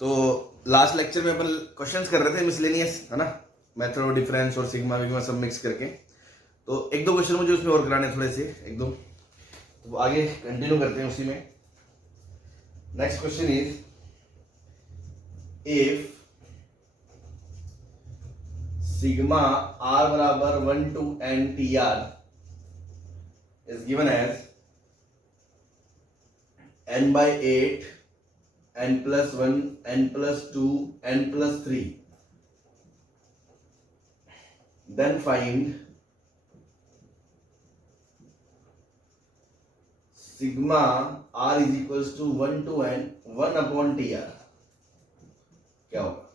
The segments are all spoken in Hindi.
तो लास्ट लेक्चर में अपन क्वेश्चंस कर रहे थे मिसलेनियस, है ना, मेथड ऑफ डिफरेंस और सिग्मा विग्मा सब मिक्स करके। तो एक दो क्वेश्चन मुझे उसमें और कराने थोड़े से, एक दो, तो आगे कंटिन्यू करते हैं उसी में। Next question is, if sigma r बराबर 1 to n tr is given as n by 8, n plus 1, n plus 2, n plus 3, then find sigma r is equals to 1 to n 1 upon tr, क्या होगा?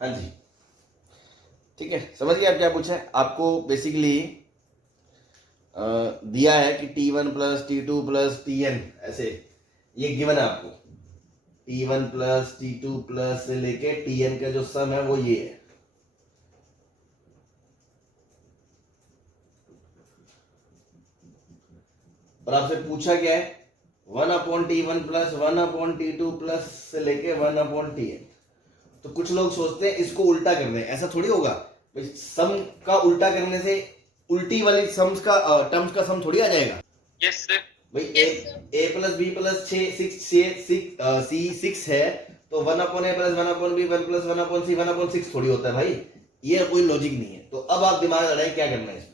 हाँ जी, ठीक है, समझ गए आप क्या पूछा है? आपको बेसिकली दिया है कि T1 plus T2 plus Tn, ऐसे ये गिवन है आपको। T1 प्लस T2 प्लस से लेके Tn का जो सम है वो ये है। और आपसे पूछा क्या है? 1 upon T1 plus 1 upon T2 plus से लेके 1 अपॉन Tn। तो कुछ लोग सोचते हैं इसको उल्टा कर दें, ऐसा थोड़ी होगा भाई। सम का उल्टा करने से उल्टी वाली टर्म्स का सम थोड़ी आ जाएगा। Yes sir. भाई a प्लस बी प्लस 6 है, तो 1 upon a plus 1 upon B 1 plus 1 upon C 1 upon 6 थोड़ी होता है भाई। ये कोई लॉजिक नहीं है। तो अब आप दिमाग लगाएं क्या करना है इसमें।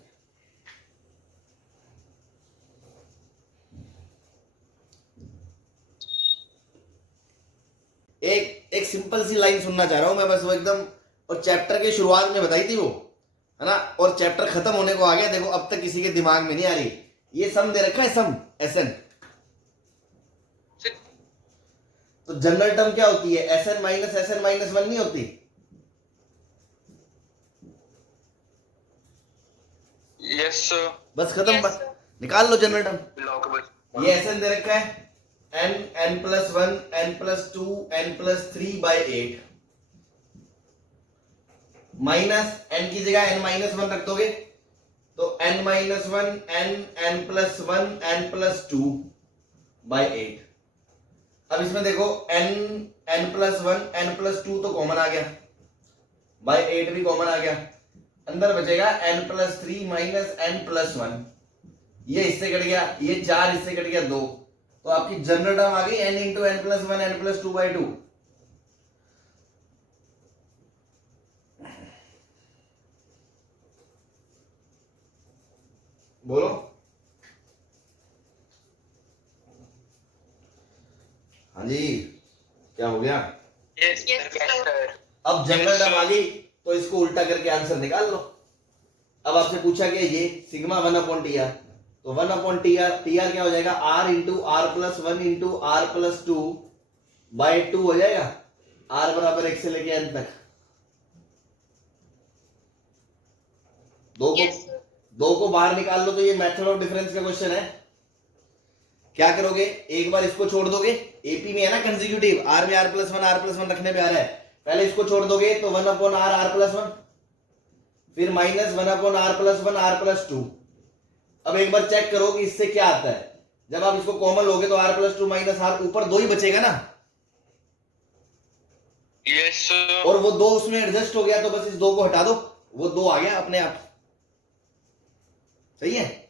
एक सिंपल सी लाइन सुनना चाह रहा हूं मैं बस, वो एकदम, और चैप्टर के शुरुआत में बताई थी वो, है ना, और चैप्टर खत्म होने को आ गया। देखो अब तक किसी के दिमाग में नहीं आ रही। ये सम दे रखा है, सम एसएन। तो जनरल टर्म क्या होती है? एसएन माइनस 1 नहीं होती? Yes sir. बस खत्म, बस निकाल लो जनरल टर्म। ये एसएन दे रखा है n plus 1 n plus 2 n plus 3 by 8, minus n की जगह n माइनस 1 रख दोगे तो n minus 1 n plus 1 n plus 2 by 8। अब इसमें देखो n प्लस 1 n प्लस 2 तो कॉमन आ गया, बाई 8 भी कॉमन आ गया। अंदर बचेगा n plus 3 minus n plus 1। ये इससे कट गया, ये 4 इससे कट गया 2, तो आपकी जनरल टर्म आ गई n into n plus 1 n plus 2 by 2। बोलो हाँ जी, क्या हो गया? Yes sir. अब जनरल टर्म आ गई तो इसको उल्टा करके आंसर निकाल लो। अब आपसे पूछा गया ये सिग्मा 1 अपॉन टी आर, तो 1 अपॉन टी आर क्या हो जाएगा? r into R plus 1 into R plus 2 by 2 हो जाएगा। r बराबर 1 से लेके n तक। दो को बाहर निकाल लो तो ये मेथड ऑफ डिफरेंस का क्वेश्चन है। क्या करोगे? एक बार इसको छोड़ दोगे, एपी में है ना कंसेक्यूटिव, आर में आर प्लस वन रखने में आ रहा है। पहले इसको छोड़ दोगे तो 1 अपॉन आर प्लस 1, फिर माइनस 1 अपॉन आर प्लस 2। अब एक बार चेक करो कि इससे क्या आता है। जब आप इसको कॉमन लोगे तो आर प्लस 2 माइनस आर, ऊपर 2 ही बचेगा ना। Yes sir. और वो 2 उसमें एडजस्ट हो गया तो बस इस 2 को हटा दो, वो 2 आ गया अपने आप। सही है।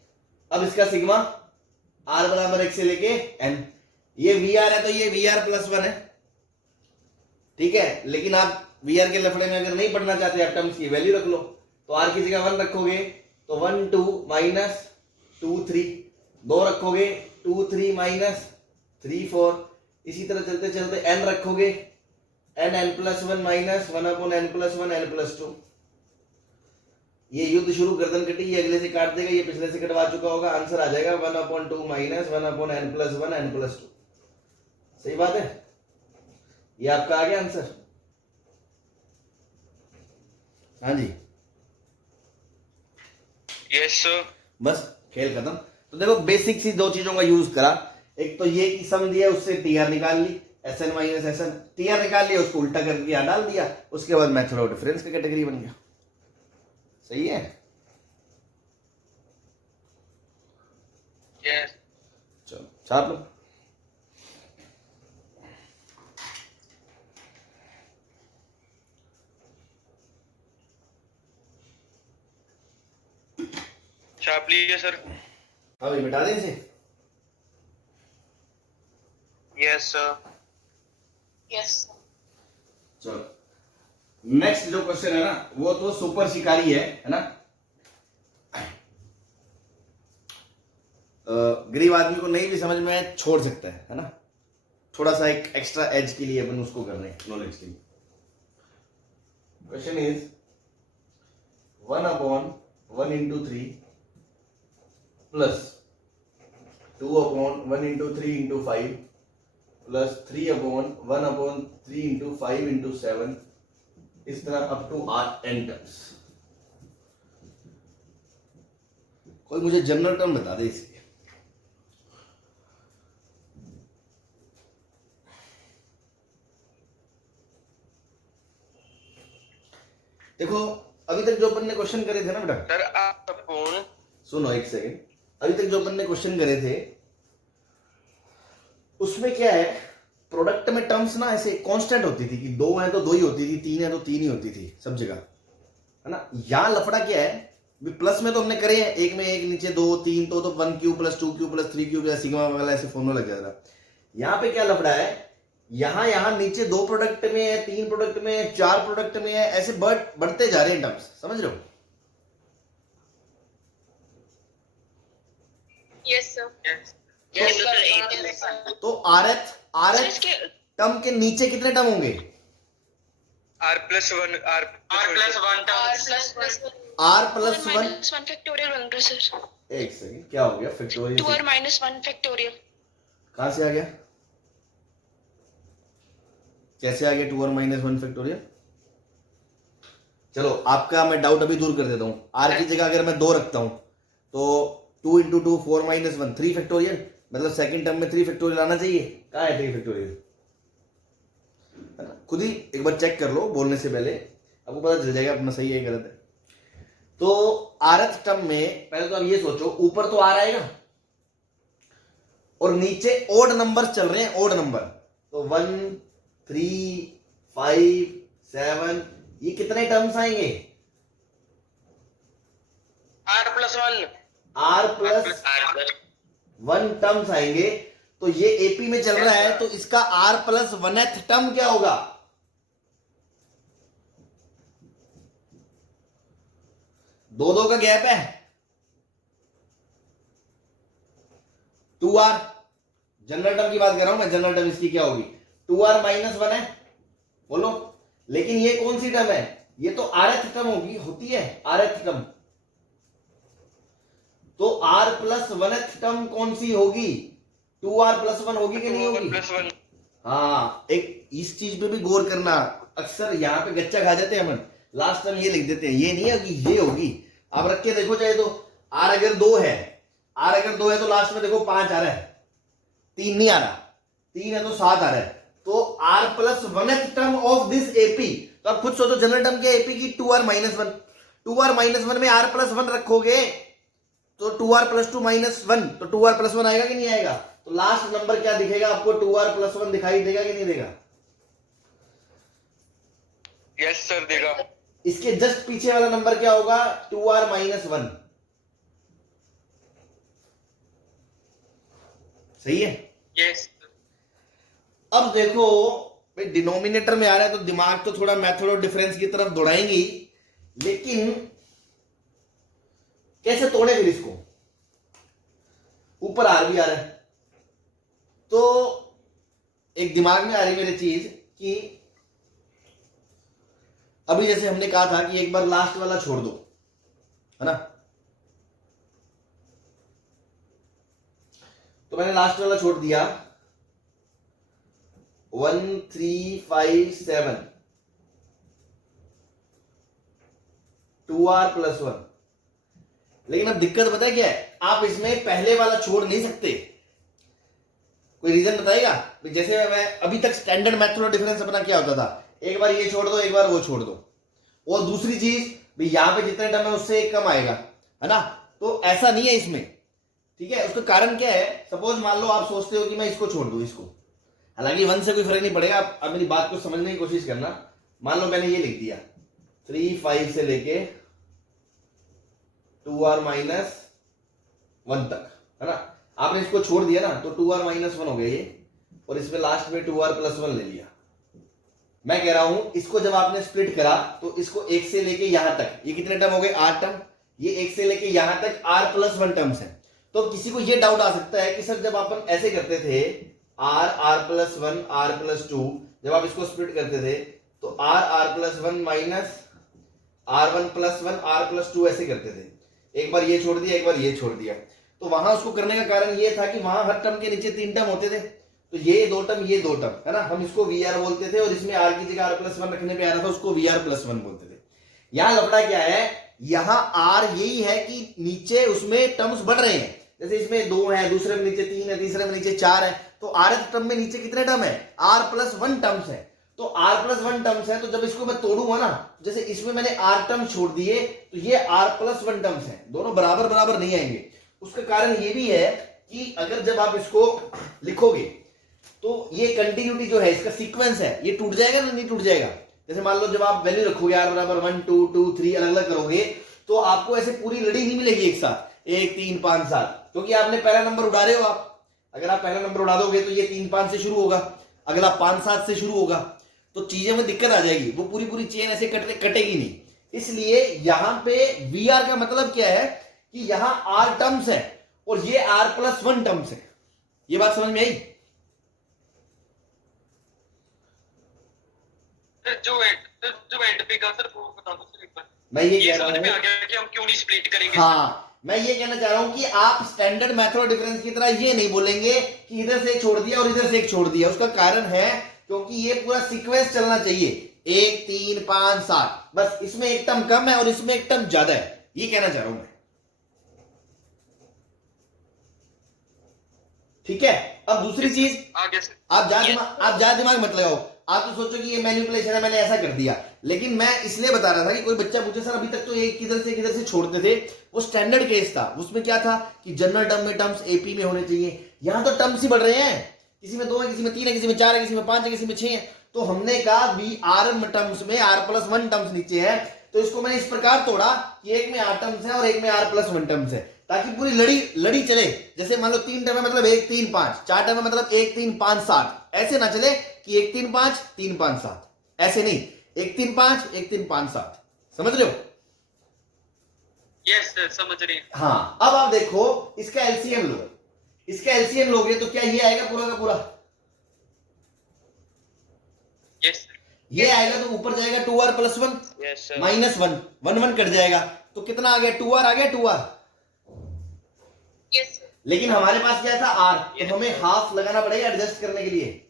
अब इसका सिग्मा r बराबर 1 से लेके n, ये VR है तो ये VR प्लस 1 है, ठीक है। लेकिन आप VR के लफड़े में अगर नहीं पढ़ना चाहते, आप टर्म्स की वैल्यू रख लो। तो r की जगह 1 रखोगे तो 1 2 माइनस 2 3, 2 रखोगे 2 3 माइनस 3 4, इसी तरह चलते चलते n रखोगे n plus 1 minus 1 upon n plus 1 n plus 2। ये युद्ध शुरू गर्दन कटी, ये अगले से काट देगा, ये पिछले से कटवा चुका होगा। आंसर आ जाएगा 1 upon 2 minus 1 upon n plus 1 n plus 2। सही बात है, ये आपका आ गया आंसर। हाँ जी, यस सर। बस खेल खत्म। तो देखो बेसिक सी 2 चीजों का यूज करा। एक तो ये कि सम दिया, उससे टीआर निकाल ली, एसएन माइनस एसएन, टीआर निकाल लिया, उसको उल्टा करके यहाँ डाल दिया। उसके बाद मेथड ऑफ डिफरेंस का कैटेगरी बन गया। सही है। यस। चलो छाप लो। छाप लीजिए सर। अभी मिटा दें इसे। Yes sir. यस चलो नेक्स्ट जो क्वेश्चन है ना वो तो सुपर शिकारी है ना। गरीब आदमी को नहीं भी समझ में छोड़ सकता है ना, थोड़ा सा एक एक्स्ट्रा एज के लिए अपन उसको कर रहे हैं, नॉलेज के लिए। Question is 1/1 into 3 plus 2/1 into 3 into 5 plus 3/1/3 into 5 into 7, इस तरह अप टू n टर्म्स। कोई मुझे जनरल टर्म बता दे इसके। देखो अभी तक जो अपन ने क्वेश्चन करे थे ना बेटा, सर आप फोन सुनो एक सेकेंड, अभी तक जो अपन ने क्वेश्चन करे थे उसमें क्या है, प्रोडक्ट में टर्म्स ना ऐसे कांस्टेंट होती थी कि 2 है तो 2 ही होती थी, 3 है तो 3 ही होती थी सब जगह, है ना। यहां लफड़ा क्या है, प्लस में तो हमने करे हैं, एक में एक नीचे 2 3 तो 1 Q plus 2 Q plus 3 Q sigma वाला ऐसे फॉर्मूला लग जाएगा। यहाँ पे क्या लफड़ा है, यहां नीचे 2 प्रोडक्ट में है, 3 प्रोडक्ट में है, 4 प्रोडक्ट में है, ऐसे बढ़ते जा रहे हैं टर्म्स, समझ रहे हो। यस सर तो आरएथ टर्म के नीचे कितने टर्म होंगे, R+1 R+1 फैक्टोरियल बन रहा सर। एक सेकंड क्या हो गया, फैक्टोरियल 2 और -1 फैक्टोरियल कहां से आ गया, कैसे आ गया 2 और -1 फैक्टोरियल। चलो आपका मैं डाउट अभी दूर कर देता हूं, आर की जगह अगर मैं 2 रखता हूं तो 2 into 2 4 - 1 3 फैक्टोरियल, मतलब सेकंड टर्म में 3 फैक्टोरियल आना चाहिए। कहां है 3 फैक्टोरियल, खुद ही एक बार चेक कर लो बोलने से पहले, आपको पता चल जाएगा अपना सही है गलत है। तो आरथ टर्म में पहले तो आप ये सोचो, ऊपर तो आ आएगा और नीचे ओड नंबर चल रहे हैं, ओड नंबर, तो 1 3 5 7, ये कितने टर्म्स आएंगे, R+1 R+1 टर्म्स आएंगे। तो ये एपी में चल रहा है तो इसका R+1th टर्म क्या होगा, दो का गैप है, 2R, जनरल टर्म की बात कर रहा हूं मैं, जनरल टर्म इसकी क्या होगी, 2R -1 है, बोलो। लेकिन ये कौन सी टर्म है, ये तो आरएथ टर्म होती है आरएथ टर्म, तो R+1th टर्म कौन सी होगी, 2R+1 होगी कि नहीं होगी। हाँ एक इस चीज पे भी गौर करना, अक्सर यहाँ पे गच्चा खा जाते हैं हम, लास्ट टाइम ये लिख देते हैं, ये नहीं है कि ये होगी, आप रख के देखो चाहे तो, R अगर 2 है, R अगर 2 है तो लास्ट में देखो 5 आ रहा है, 3 नहीं आ रहा, 3 है तो 7 आ रहा है, तो R+1th term of this AP, तो आप खुद सोचो जनरल टर्म के एपी की 2R -1, 2R -1 में R+1 रखोगे तो 2R+2 -1, तो 2R+1 आएगा कि नहीं आएगा, तो लास्ट नंबर क्या दिखेगा आपको, 2R+1 दिखाई देगा कि नहीं देगा। यस सर देगा। इसके जस्ट पीछे वाला नंबर क्या होगा, 2R -1, सही है। यस अब देखो भाई डिनोमिनेटर में आ रहा है तो दिमाग तो थोड़ा मेथड और डिफरेंस की तरफ दौड़ाएंगी, लेकिन कैसे तोड़े फिर इसको, ऊपर आर भी आ रहा है, तो एक दिमाग में आ रही मेरी चीज कि अभी जैसे हमने कहा था कि एक बार लास्ट वाला छोड़ दो, है ना, तो मैंने लास्ट वाला छोड़ दिया 1 3 5 7, 2R+1, लेकिन अब दिक्कत पता है क्या है, आप इसमें पहले वाला छोड़ नहीं सकते, कोई रीजन बताएगा। जैसे मैं अभी तक स्टैंडर्ड मेथड और डिफरेंस अपना क्या होता था, एक बार ये छोड़ दो एक बार वो छोड़ दो, और दूसरी चीज भाई यहां पे जितने टर्म है उससे एक कम आएगा, है ना, तो ऐसा नहीं है इसमें, ठीक है, उसका कारण क्या है? सपोज मान लो आप सोचते हो कि मैं इसको छोड़ दूं, इसको, हालांकि 1 से कोई फर्क नहीं पड़ेगा, आप मेरी बात को समझने की कोशिश करना। मान लो मैंने ये लिख दिया 3 5 से लेके 2r माइनस 1 तक, है ना। आपने इसको छोड़ दिया ना, तो 2r माइनस 1 हो गया ये, और इसमें लास्ट में 2r प्लस 1 ले लिया। मैं कह रहा हूं इसको जब आपने स्प्लिट करा तो इसको 1 से लेके यहां तक, ये कितने टर्म हो गए? 8 टर्म। ये 1 से लेके यहां तक r प्लस 1 टर्म्स है। तो किसी को ये डाउट आ सकता है कि सर जब अपन ऐसे करते थे r प्लस 1 r प्लस 2, जब आप इसको स्प्लिट करते थे तो r plus 1 minus r1 plus 1 r plus 2 ऐसे करते थे, एक बार ये छोड़ दिया एक बार ये छोड़ दिया। तो वहां उसको करने का कारण ये था कि वहां हर टर्म के नीचे 3 टर्म होते थे, तो ये 2 टर्म ये 2 टर्म, है ना, हम इसको वी आर बोलते थे, और इसमें आर की जगह r प्लस 1 रखने पे आ रहा था, उसको वी आर प्लस 1 बोलते थे। यहां लफड़ा क्या है? यहां आर यही है कि नीचे उसमें टर्म्स बढ़ रहे हैं, जैसे इसमें 2 है, दूसरे में नीचे 3 है, तीसरे में नीचे 4 है, तो आर टर्म में नीचे कितने टर्म है? r प्लस 1 टर्म्स है। तो r प्लस 1 टर्म्स है, तो जब इसको मैं तोड़ूंगा ना, जैसे इसमें मैंने r टर्म छोड़ दिए तो ये r प्लस 1 टर्म्स है, दोनों बराबर बराबर नहीं आएंगे। उसका कारण ये भी है कि अगर जब आप इसको लिखोगे तो ये कंटिन्यूटी जो है, इसका सीक्वेंस है, ये टूट जाएगा ना, नहीं टूट जाएगा। जैसे मान लो जब आप वैल्यू रखोगे r बराबर 1 2 2 3 अलग अलग करोगे तो आपको ऐसे पूरी लड़ी नहीं मिलेगी एक साथ 1 3 5 7, क्योंकि आपने पहला नंबर उड़ा रहे हो। आप अगर आप पहला नंबर उड़ा दोगे तो ये 3 5 से शुरू होगा, अगला 5 7 से शुरू होगा, तो चीजें में दिक्कत आ जाएगी, वो पूरी पूरी चेन ऐसे कटेगी नहीं। इसलिए यहां पे वी आर का मतलब क्या है कि यहां r टर्म्स है और ये r प्लस 1 टर्म्स है। ये बात समझ में आई? जो एंड पे का सर वो बता दो सर एक बार। मैं ये कह समझ में रहा आ हूं, गया कि हम क्यों नहीं स्प्लिट करेंगे। हाँ, मैं ये कहना चाह रहा हूं कि आप स्टैंडर्ड मेथड ऑफ डिफरेंस की तरह ये नहीं बोलेंगे कि इधर से एक छोड़ दिया और इधर से एक छोड़ दिया। उसका कारण है क्योंकि ये पूरा सीक्वेंस चलना चाहिए 1 3 5 7, बस इसमें एक टर्म कम है और इसमें एक टर्म ज्यादा है, ये कहना चाह रहा हूं मैं। ठीक है, अब दूसरी चीज, आगे से आप ज्यादा दिमाग मत लगाओ। आप तो सोचो कि ये मैनिपुलेशन है, मैंने ऐसा कर दिया, लेकिन मैं इसलिए बता रहा था कि कोई बच्चा पूछे सर अभी तक तो एक किधर से छोड़ते थे, वो स्टैंडर्ड केस था, उसमें क्या था कि जनरल टर्म में टर्म्स एपी में होने चाहिए। यहां तो टर्म्स ही बढ़ रहे हैं, किसी में 2 है, किसी में 3 है, किसी में 4 है, किसी में 5 है, किसी में 6 है। तो हमने कहा वी आर टर्म्स में r प्लस 1 टर्म्स नीचे है, तो इसको मैंने इस प्रकार तोड़ा कि एक में r टर्म्स है और एक में r प्लस 1 टर्म्स है, ताकि पूरी लड़ी चले। जैसे मान लो 3 टर्म है मतलब 1 3 5, 4 टर्म है मतलब 1 3 5 7, ऐसे ना चले कि 1 3 5 3 5 7, ऐसे नहीं, 1 3 5 1 3 5 7, समझ रहे हो? यस सर समझ रहे हैं। हाँ, अब आप देखो इसका एलसीएम लो, इसका एलसीएम लोगे तो क्या ये आएगा पूरा का पूरा? यस ये आएगा तो ऊपर जाएगा 2r plus 1 yes sir minus 1 1 1 cut जाएगा, तो कितना आ गया? 2r आ गया, 2r। Yes, sir. लेकिन हमारे पास क्या था? r, तो हमें हाफ लगाना पड़ेगा एडजस्ट करने के लिए।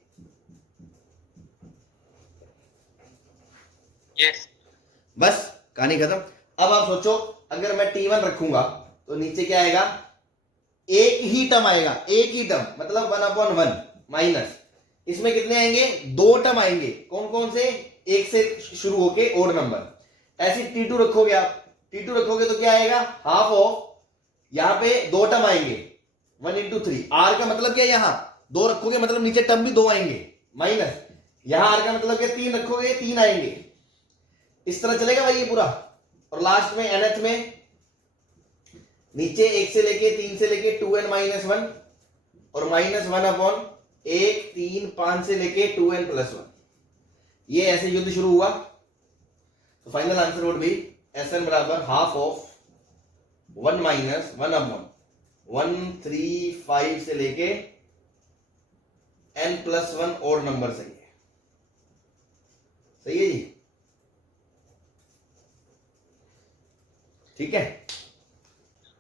यस बस कहानी खत्म। अब आप सोचो अगर मैं t1 रखूंगा तो नीचे क्या आएगा? एक ही टर्म आएगा, एक ही टर्म, मतलब 1/1 माइनस, इसमें कितने आएंगे? 2 टर्म आएंगे। कौन कौन से? 1 से शुरू होके ओड नंबर। ऐसे t2 रखोगे, आप t2 रखोगे तो क्या आएगा? हाफ ऑफ, यहां पे 2 टर्म आएंगे 1 into 3। r का मतलब क्या? यहां 2 रखोगे मतलब नीचे टर्म भी 2 आएंगे, माइनस यहां r का मतलब क्या? 3 रखोगे 3 आएंगे। इस तरह चलेगा भाई ये पूरा। और लास्ट में nth में नीचे 1 से लेके 3 से लेके 2n माइनस 1 और माइनस 1/1 3 5 से लेके 2n प्लस 1, ये ऐसे युद्ध शुरू हुआ। तो final answer would be Sn बराबर हाफ ऑफ 1 माइनस 1/1 1 3 5 से लेके n प्लस 1 और नंबर। सही है, सही है जी, ठीक है।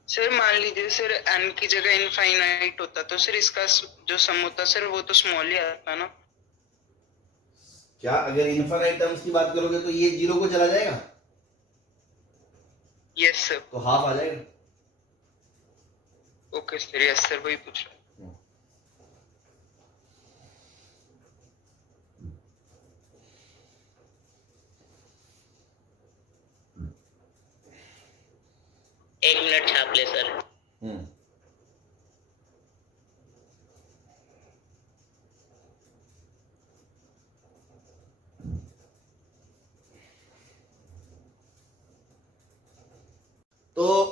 सर मान लीजिए सर n की जगह इनफाइनाइट होता तो सर इसका जो सम होता सर वो तो स्मॉल ही आता ना। क्या अगर इनफाइनाइट टर्म्स की बात करोगे तो ये 0 को चला जाएगा? यस सर तो हाफ आ जाएगा। ओके सर यस सर वही पूछ रहा हूँ। एक मिनट छाप ले सर।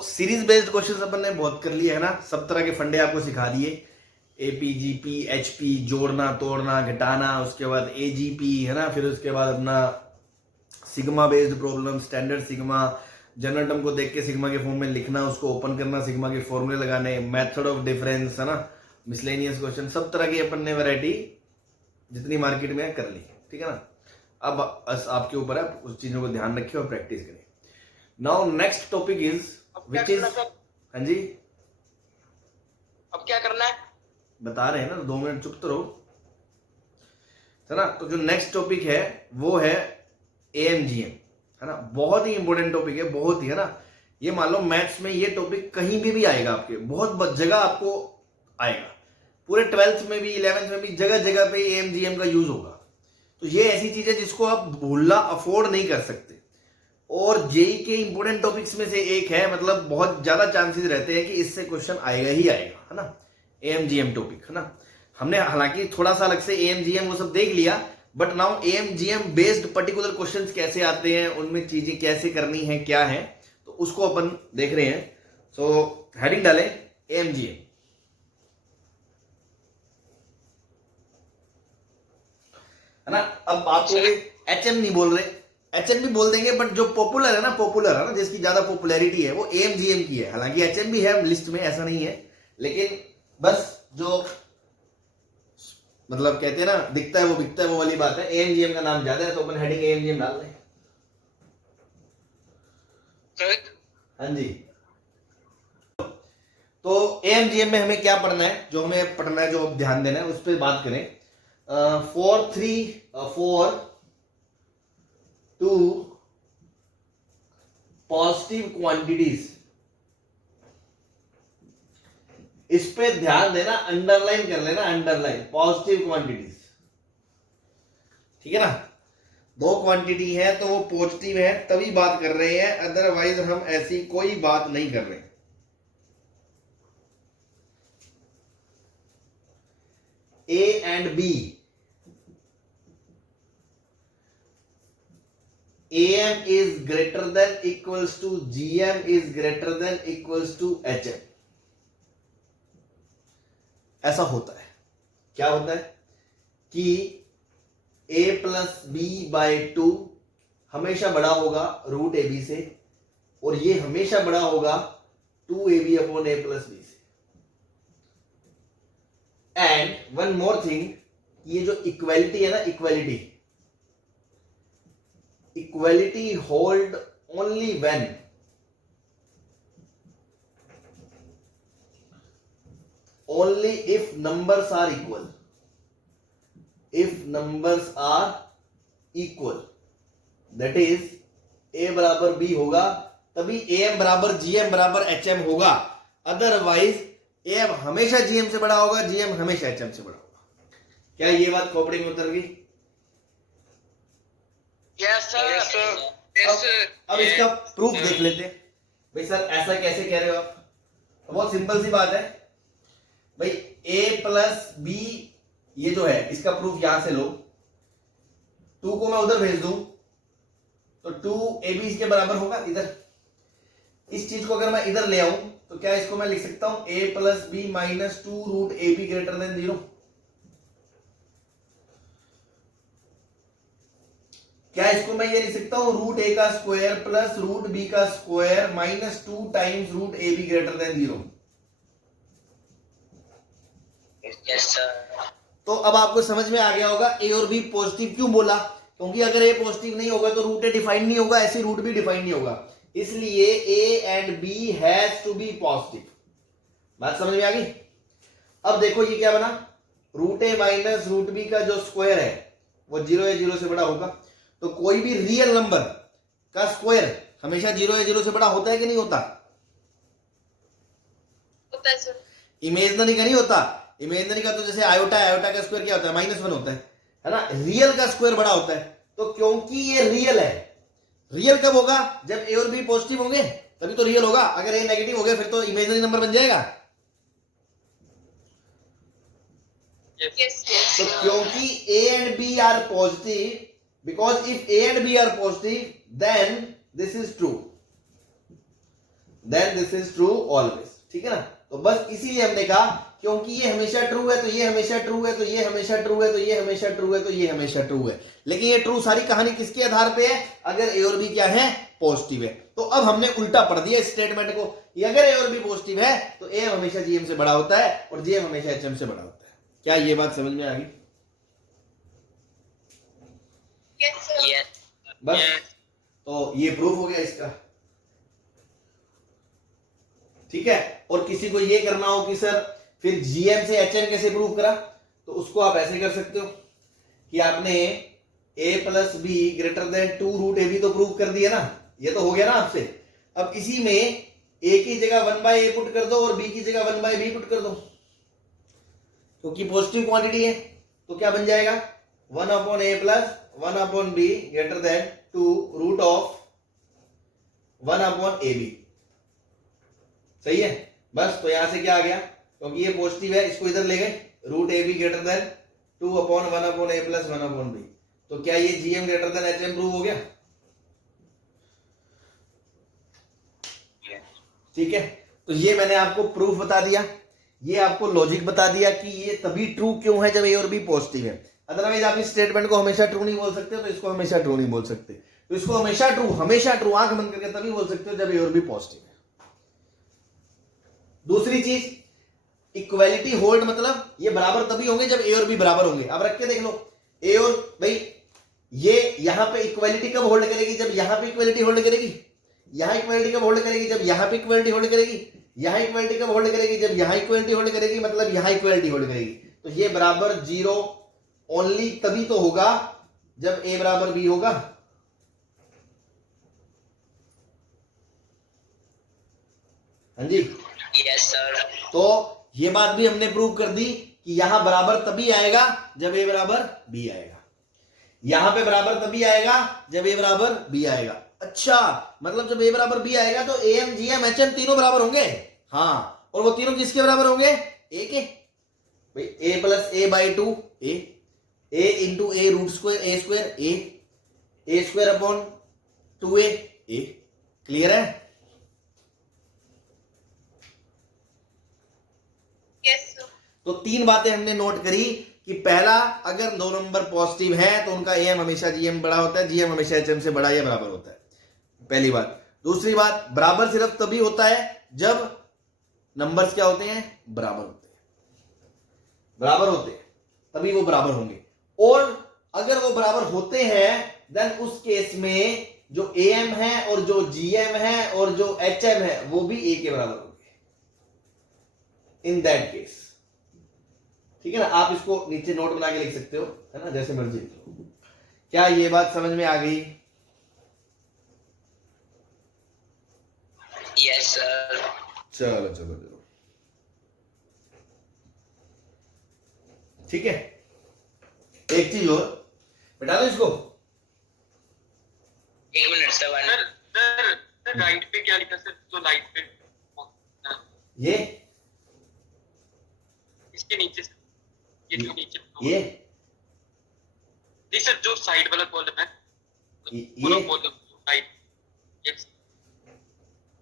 सीरीज बेस्ड क्वेश्चंस अपन ने बहुत कर लिए है ना, सब तरह के फंडे आपको सिखा दिए, एपी जीपी एचपी, जोड़ना तोड़ना घटाना, उसके बाद एजीपी है ना, फिर उसके बाद अपना sigma based problem, standard sigma, general term को देख के सिग्मा के फॉर्म में लिखना, उसको ओपन करना, सिग्मा के फॉर्मूले लगाने, मेथड ऑफ डिफरेंस है ना, मिसलेनियस क्वेश्चन, सब तरह की अपन ने वैरायटी जितनी मार्केट में है कर ली, ठीक है ना। अब बस आपके ऊपर है, उस चीजों को ध्यान रखिए और प्रैक्टिस करें। Now next topic is which is, हाँ जी अब क्या करना है? बता रहे हैं ना, 2 मिनट चुप तो रहो, है ना। तो जो नेक्स्ट टॉपिक है वो है एएमजीएम, है ना, बहुत ही इंपॉर्टेंट टॉपिक है, बहुत ही, है ना। ये मान लो मैथ्स में ये टॉपिक कहीं भी आएगा, आपके बहुत जगह आपको आएगा, पूरे 12th में भी 11th में भी जगह जगह पे एएमजीएम का यूज होगा। तो ये ऐसी चीज है जिसको आप भूलना अफोर्ड नहीं कर सकते, और जेई के इंपॉर्टेंट टॉपिक्स में से एक है, मतलब बहुत ज्यादा चांसेस रहते हैं कि इससे क्वेश्चन आएगा ही आएगा, है ना, एएमजीएम टॉपिक, है ना। हमने हालांकि थोड़ा सा अलग से एएमजीएम वो सब देख लिया, but now AMGM based particular questions कैसे आते हैं, उनमें चीजें कैसे करनी है, क्या है, तो उसको अपन देख रहे हैं। सो हेडिंग डालें एएमजीएम, है ना। अब आप एचएम नहीं बोल रहे, एचएम भी बोल देंगे, बट जो पॉपुलर है ना, जिसकी ज्यादा पॉपुलैरिटी है वो एएमजीएम की है। हालांकि एचएम भी है लिस्ट में, ऐसा नहीं है, लेकिन बस जो मतलब कहते हैं ना, दिखता है वो बिकता है, वो वाली बात है। एएमजीएम का नाम ज्यादा है तो अपन हेडिंग एएमजीएम डाल दें। हाँ जी, तो एएमजीएम में हमें क्या पढ़ना है, जो हमें पढ़ना है, जो ध्यान देना है, उस पर बात करें। 4 2 पॉजिटिव क्वांटिटीज, इस पे ध्यान देना, अंडरलाइन कर लेना, अंडरलाइन पॉजिटिव क्वांटिटीज, ठीक है ना। 2 क्वांटिटी है तो वो पॉजिटिव है तभी बात कर रहे हैं, अदरवाइज हम ऐसी कोई बात नहीं कर रहे। A and B, AM is greater than equals to GM is greater than equals to HM, ऐसा होता है। क्या होता है कि A प्लस बी बाई 2 हमेशा बड़ा होगा रूट ए बी से, और ये हमेशा बड़ा होगा 2AB upon A plus B से। एंड वन मोर थिंग, ये जो इक्वालिटी है ना, equality hold only when only if numbers are equal, that is a बराबर b होगा तभी am बराबर gm बराबर hm होगा, अदरवाइज am हमेशा gm से बड़ा होगा, gm हमेशा hm से बड़ा होगा। क्या ये बात खोपड़ी में उतर गई? Yes sir. अब इसका प्रूफ देख लेते हैं। भाई सर ऐसा कैसे कह रहे हो आप? तो बहुत सिंपल सी बात है भाई, a प्लस बी ये जो है इसका प्रूफ यहां से लो, 2 को मैं उधर भेज दूं तो 2ab इसके बराबर होगा इधर। इस चीज को अगर मैं इधर ले आऊं तो क्या इसको मैं लिख सकता हूं a plus B minus 2 root A B greater than 0। क्या इसको मैं ये लिख सकता हूं रूट ए का स्क्वायर प्लस रूट बी का square minus 2 times root A B greater than 0। Yes sir. तो अब आपको समझ में आ गया होगा ए और बी पॉजिटिव क्यों बोला, क्योंकि अगर ए पॉजिटिव नहीं होगा तो रूट ए डिफाइन नहीं होगा, ऐसे रूट भी डिफाइन नहीं होगा, इसलिए A and B has to be positive. बात समझ में आ गई? अब देखो ये क्या बना, रूट ए माइनस रूट बी का जो स्क्वायर है वो 0 या 0 से बड़ा होगा। तो कोई भी रियल नंबर का स्क्वायर हमेशा 0 या 0 से बड़ा होता है कि नहीं होता? होता है सर। इमेजनरी का नहीं होता। इमेजनरी का तो जैसे आयोटा, आयोटा का स्क्वायर क्या होता है -1 होता है ना। रियल का स्क्वायर बड़ा होता है। तो क्योंकि ये रियल है, रियल कब होगा? जब ए और बी पॉजिटिव होंगे तभी तो रियल होगा। अगर ए नेगेटिव हो गया फिर तो इमेजनरी नंबर बन जाएगा। यस तो क्योंकि A and B are positive, because if a and b are positive then this is true, then this is true always, ठीक है ना। तो बस इसीलिए हमने कहा क्योंकि ये हमेशा ट्रू है तो ये हमेशा ट्रू है तो ये हमेशा ट्रू है तो ये हमेशा ट्रू है तो ये हमेशा ट्रू है। लेकिन ये ट्रू सारी कहानी किसके आधार पे है? अगर ए और बी क्या है? पॉजिटिव है। तो अब हमने उल्टा पढ़ दिया इस स्टेटमेंट को कि अगर ए और बी पॉजिटिव है तो ए हमेशा जीएम से बड़ा होता है और जीएम हमेशा एचएम से बड़ा होता है। क्या ये बात समझ में आ गई? Yes, sir. Yes. बस तो ये प्रूफ हो गया इसका, ठीक है। और किसी को ये करना हो कि सर फिर जीएम से एचएम कैसे प्रूव करा, तो उसको आप ऐसे कर सकते हो कि आपने a plus B greater than 2 root A B तो प्रूव कर दिया ना, ये तो हो गया ना आपसे। अब इसी में a की जगह 1 बाय ए पुट कर दो और b की जगह 1 बाय बी पुट कर दो, क्योंकि पॉजिटिव क्वांटिटी है। तो क्या बन जाएगा? 1 upon A plus 1 upon B greater than 2 root of 1 upon A B. सही है। बस तो यहां से क्या आ गया, क्योंकि ये पॉजिटिव है इसको इधर ले गए, root A B greater than 2 upon 1 upon A plus 1 upon B. तो क्या ये GM greater than HM prove हो गया? ठीक है। तो ये मैंने आपको प्रूफ बता दिया, ये आपको लॉजिक बता दिया कि ये तभी ट्रू क्यों है जब ए और बी पॉजिटिव है। अदरवाइज आप इस स्टेटमेंट को हमेशा ट्रू नहीं बोल सकते, तो इसको हमेशा ट्रू नहीं बोल सकते। तो इसको हमेशा ट्रू आंख बंद करके तभी बोल सकते हो जब ए और बी पॉजिटिव है। दूसरी चीज, इक्वालिटी होल्ड मतलब ये बराबर तभी होंगे जब ए और बी बराबर होंगे। अब रख के देख लो, ए और भाई ये यहां पे इक्वालिटी कब होल्ड करेगी? जब यहां पे इक्वालिटी होल्ड करेगी। यहां इक्वालिटी कब होल्ड करेगी? जब यहां पे इक्वालिटी होल्ड करेगी। यहां इक्वालिटी कब होल्ड करेगी? जब यहां इक्वालिटी होल्ड करेगी, मतलब यहां इक्वालिटी होल्ड करेगी। तो ये बराबर 0 ओनली तभी तो होगा जब ए बराबर बी होगा। हाँ जी, Yes, sir. तो ये बात भी हमने प्रूव कर दी कि यहां बराबर तभी आएगा जब ए बराबर बी आएगा, यहां पे बराबर तभी आएगा जब ए बराबर बी आएगा। अच्छा, मतलब जब ए बराबर बी आएगा तो A M G M H M तीनों बराबर होंगे। हाँ, और वो तीनों किसके बराबर होंगे? A K. भाई A plus A by 2 A into A root square A square upon 2a A. Clear है? Yes, sir. तो 3 बातें हमने नोट करी कि पहला, अगर 2 नंबर पॉजिटिव है तो उनका एम हमेशा जीएम बड़ा होता है, जीएम हमेशा एचएम से बड़ा या बराबर होता है, पहली बात। दूसरी बात, बराबर सिर्फ तभी होता है जब नंबर्स क्या होते हैं? बराबर होते हैं। बराबर होते हैं तभी वो बराबर होंगे। और अगर वो बराबर होते हैं देन उस केस में जो एम है और जो जीएम है और जो एचएम है वो भी ए के बराबर होंगे इन दैट केस। ठीक है ना? आप इसको नीचे नोट बना के लिख सकते हो, है ना, जैसे मर्जी। क्या ये बात समझ में आ गई? Yes, sir. चलो चलो चलो, ठीक है। एक चीज और बता दो इसको। एक मिनट सर, सर राइट पे क्या लिखा सर? तो लाइट पे ये इसके नीचे सर, ये जो नीचे ये नहीं सर, जो साइड वाला कॉलम है ये पूरा कॉलम राइट। यस,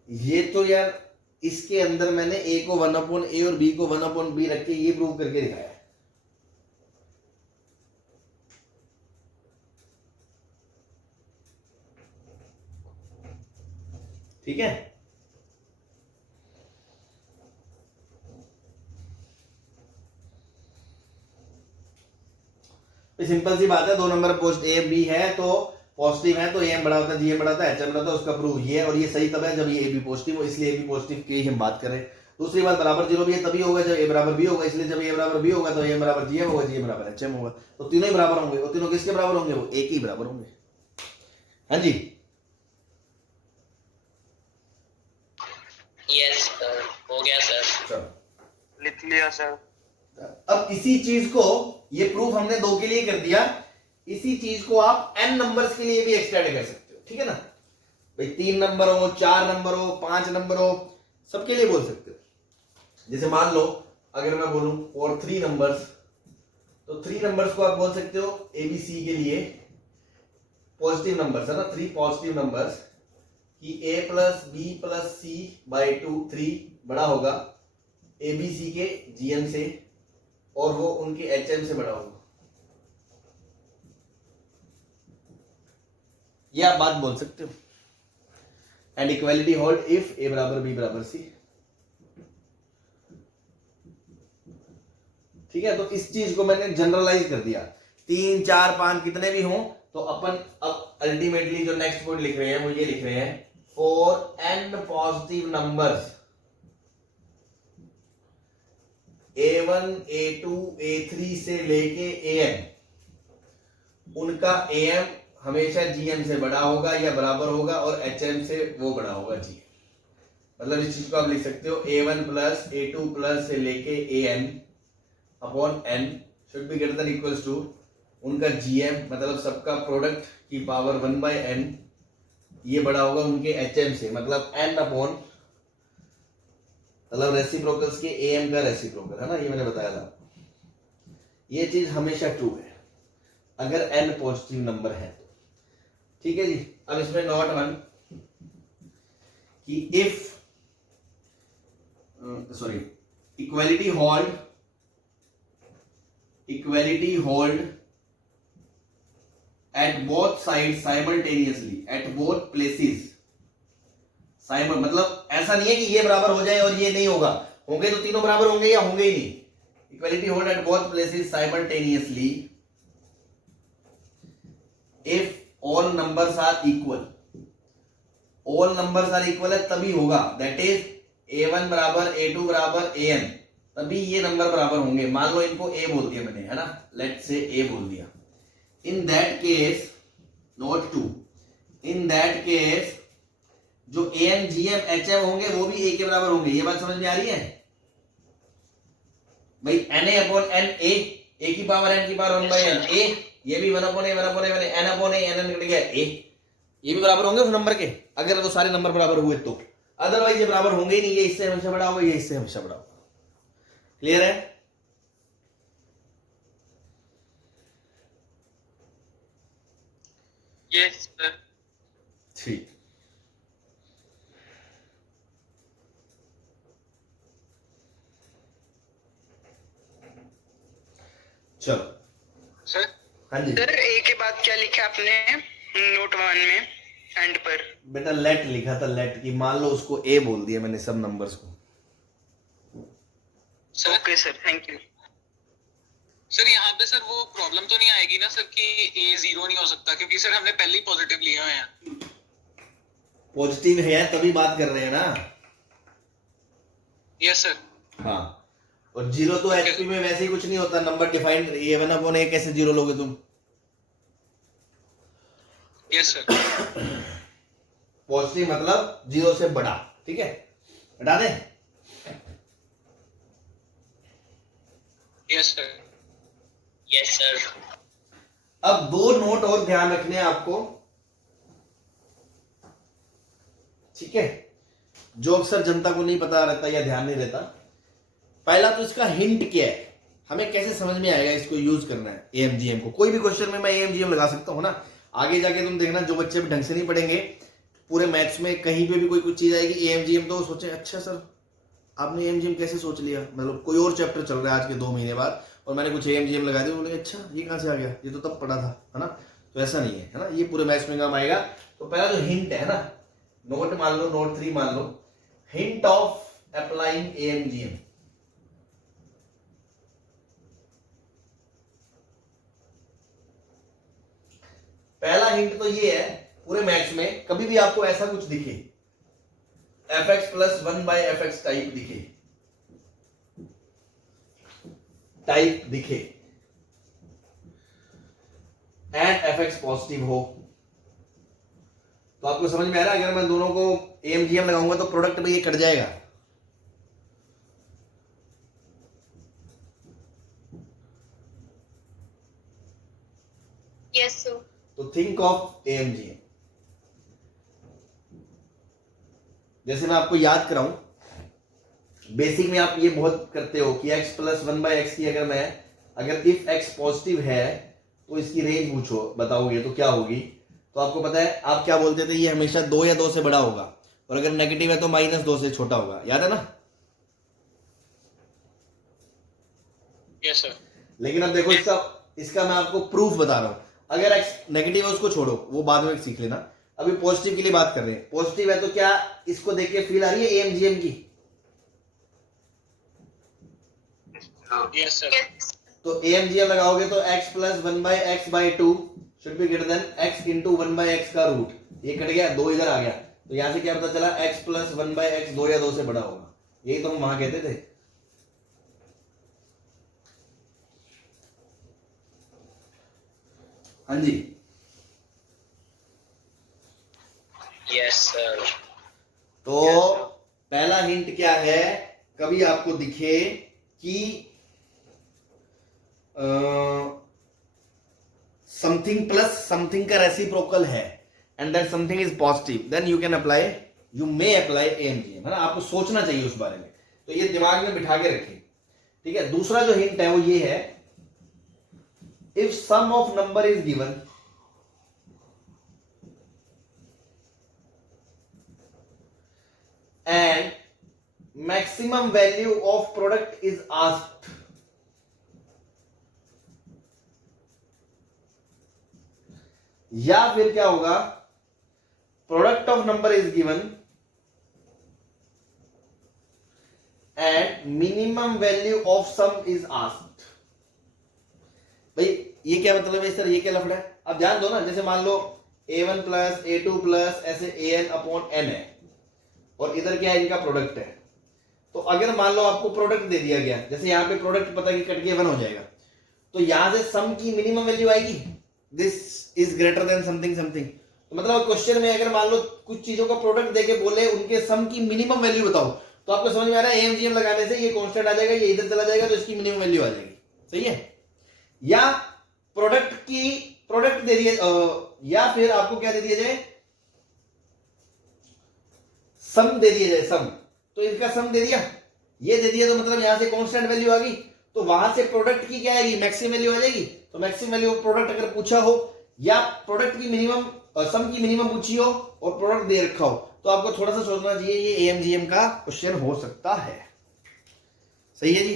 ये तो यार इसके अंदर मैंने ए को 1 अपॉन ए और बी को 1 अपॉन बी रख के ये प्रूव करके दिखाया है। ठीक है? सिंपल सी बात है, 2 नंबर पोस्ट ए बी है तो पॉजिटिव है तो एम बड़ा होता है, जीएम बड़ा होता है, एचएम बड़ा होता है, उसका प्रूफ ये है। और ये सही तब है जब ये ए बी पॉजिटिव हो, इसलिए ए बी पॉजिटिव की हम बात करें। दूसरी बात, बराबर 0 भी है तभी होगा जब ए बराबर बी होगा, इसलिए जब ए बराबर बी होगा तो एम बराबर जीएम होगा, जीएम बराबर एचएम होगा। तो तीनों ही बराबर होंगे। और तीनों किसके बराबर होंगे? वो एक ही बराबर होंगे। हाँ जी, यस सर, हो गया सर। चलो लिख लिया सर। अब इसी चीज को, ये प्रूफ हमने 2 के लिए कर दिया, इसी चीज को आप n नंबर्स के लिए भी एक्सटेंड कर सकते हो। ठीक है ना भाई? 3 नंबर हो, 4 नंबर हो, 5 नंबर हो, सबके लिए बोल सकते हो। जैसे मान लो अगर मैं बोलूं और 3 नंबर्स, तो 3 नंबर्स को आप बोल सकते हो एबीसी के लिए पॉजिटिव नंबर्स है ना, 3 पॉजिटिव नंबर्स कि a plus B plus C by 3 बड़ा होगा ए बी सी के जीएम से और वो उनके एचएम से बड़ा होगा। ये आप बात बोल सकते हो। एंड इक्वालिटी होल्ड इफ ए बराबर बी बराबर सी। ठीक है, तो इस चीज को मैंने जनरलाइज कर दिया। 3 4 5 कितने भी हों तो अपन अब अल्टीमेटली जो नेक्स्ट पॉइंट लिख रहे हैं वो ये लिख रहे हैं, for an positive numbers A1 A2 A3 से लेके AM, उनका AM हमेशा GM से बड़ा होगा या बराबर होगा और HM से वो बड़ा होगा GM। मतलब इस चीज को आप लिख सकते हो A1 प्लस A2 प्लस से लेके AN upon N should be greater than equals to उनका GM, मतलब सबका प्रोडक्ट की पावर 1/n, ये बड़ा होगा उनके HM से, मतलब N अपॉन, मतलब रेसिप्रोकल्स के AM का रेसिप्रोकल है ना, ये मैंने बताया था। ये चीज हमेशा ट्रू है अगर n पॉजिटिव नंबर है तो। ठीक है जी। अब इसमें नॉट वन कि if equality hold at both side simultaneously at both places. Simul मतलब ऐसा नहीं है कि ये बराबर हो जाए और ये नहीं होगा, होंगे तो तीनों बराबर होंगे या होंगे ही नहीं। Equality hold at both places simultaneously if all numbers are equal. All numbers are equal है तभी होगा, दैट इज A1 बराबर A2 बराबर AN, तभी ये नंबर बराबर होंगे। मान लो इनको A बोल दिया मैंने, है ना, लेट से A बोल दिया। In that case not 2, in that case जो AM GM HM होंगे वो भी A के बराबर होंगे। ये बात समझ में आ रही है भाई? NA अपॉन NA, A की पावर N की पावर 1/n, A, ये भी 1 upon A 1 upon A, N upon A, N cut गया A, ये भी बराबर होंगे उस नंबर के, अगर तो सारे नंबर बराबर हुए तो। अदरवाइज ये बराबर होंगे ही नहीं, ये इससे हमेशा बड़ा होगा, ये इससे हमेशा बड़ा होगा। क्लियर है? Yes sir. ठीक। चलो सर हाँ जी सर ए के बाद क्या लिखा आपने नोट 1 में एंड पर? बेटा लेट लिखा था, लेट की, मान लो उसको A बोल दिया मैंने सब नंबर्स को। Sir okay sir, thank you. Sir यहाँ पे सर वो प्रॉब्लम तो नहीं आएगी ना सर कि A 0 नहीं हो सकता, क्योंकि सर हमने पहले ही पॉजिटिव लिए हुए हैं। पॉजिटिव है तभी बात कर रहे हैं ना। Yes sir. हाँ, और 0 तो HP में वैसे ही कुछ नहीं होता, number defined A1 upon A, कैसे 0 लोगे तुम? Yes sir. पॉजिटिव मतलब 0 से बड़ा। ठीक है, बता दें? Yes sir. Yes sir. अब 2 नोट और ध्यान रखने हैं आपको, ठीक है, जो अक्सर जनता को नहीं पता रहता या ध्यान नहीं रहता। पहला तो इसका हिंट क्या है, हमें कैसे समझ में आएगा इसको यूज करना है AMGM को। कोई भी क्वेश्चन में मैं AMGM लगा सकता हूं ना, आगे जाके तुम देखना जो बच्चे भी ढंग से नहीं पढ़ेंगे पूरे मैथ्स में कहीं पे भी कोई कुछ चीज आएगी AMGM, तो सोचे अच्छा सर आपने AMGM कैसे सोच लिया, मतलब कोई और चैप्टर चल रहा है आज के 2 महीने बाद और मैंने कुछ AMGM लगा दिया, बोले अच्छा ये कहां से आ गया, ये तो तब पढ़ा था, है ना। तो ऐसा नहीं है ना, ये पूरे मैथ्स में काम आएगा। तो पहला जो हिंट है ना, नोट मान लो, नोट 3 मान लो, हिंट ऑफ अप्लाइंग AMGM। पहला हिंट तो ये है, पूरे मैथ्स में कभी भी आपको ऐसा कुछ दिखे fx प्लस 1/fx टाइप दिखे एंड fx पॉजिटिव हो, तो आपको समझ में आ रहा है अगर मैं दोनों को AMGM लगाऊंगा तो प्रोडक्ट में ये कट जाएगा। Yes sir. तो थिंक ऑफ AMGM। जैसे मैं आपको याद कराऊं, बेसिक में आप ये बहुत करते हो कि x प्लस 1/x की अगर इफ x पॉजिटिव है तो इसकी रेंज पूछो बताओगे तो क्या होगी, तो आपको पता है आप क्या बोलते थे, ये हमेशा 2 या 2 से बड़ा होगा, और अगर नेगेटिव है तो -2 से छोटा होगा, याद है ना? Yes sir. लेकिन अब देखो इसका मैं आपको प्रूफ बता रहा हूं। अगर x नेगेटिव है उसको छोड़ो, वो बाद में सीख लेना, अभी पॉजिटिव के लिए बात कर रहे हैं। पॉजिटिव है तो क्या इसको देख के फील आ रही है AMGM की? Yes sir. तो AMGM लगाओगे तो x + 1/x/2 should be greater then x × 1/x का रूट। ये कट गया, 2 इधर आ गया, तो यहां से क्या पता चला, x + 1/x 2 या 2 से बड़ा होगा। यही तो हम वहां कहते थे। हाँ जी, Yes, sir. तो पहला हिंट क्या है, कभी आपको दिखे कि समथिंग प्लस समथिंग का रेसिप्रोकल है and that something is positive, then you can apply, you may apply AMGM, है ना? आपको सोचना चाहिए उस बारे में, तो ये दिमाग में बिठा के रखिए, ठीक है? दूसरा जो हिंट है वो ये है, if sum of number is given and maximum value of product is asked, या फिर क्या होगा, product of number is given and minimum value of some is asked. भाई ये क्या मतलब है सर, ये क्या लफड़ा है? आप जान दो ना, जैसे मान लो A1 + A2 + ऐसे AN/N है, और इधर क्या है, इनका प्रोडक्ट है। तो अगर मान लो आपको प्रोडक्ट दे दिया गया, जैसे यहाँ पे प्रोडक्ट पता कि कट के 1 हो जाएगा, तो यहां से सम की मिनिमम वैल्यू आएगी, this is greater than something something. तो मतलब क्वेश्चन में अगर मान लो कुछ चीजों का प्रोडक्ट देके बोले उनके सम की मिनिमम वैल्यू बताओ, तो आपको समझ में आ रहा है AMGM लगाने से ये कांस्टेंट आ जाएगा, ये इधर चला जाएगा, तो इसकी मिनिमम वैल्यू आ जाएगी। सही है? या प्रोडक्ट दे दिए, या फिर आपको क्या दे दिया जाए, सम दे दिया जाए, सम। तो इनका सम दे दिया, ये दे दिया, तो मतलब यहां से कांस्टेंट वैल्यू आ गई, तो वहां से प्रोडक्ट की क्या आएगी, मैक्सिमम वैल्यू आ जाएगी। तो मैक्सिमम वैल्यू ऑफ प्रोडक्ट अगर पूछा हो, या प्रोडक्ट की मिनिमम, सम की मिनिमम पूछी हो और प्रोडक्ट दे रखा हो, तो आपको थोड़ा सा सोचना चाहिए, ये AMGM का क्वेश्चन हो सकता है। सही है जी?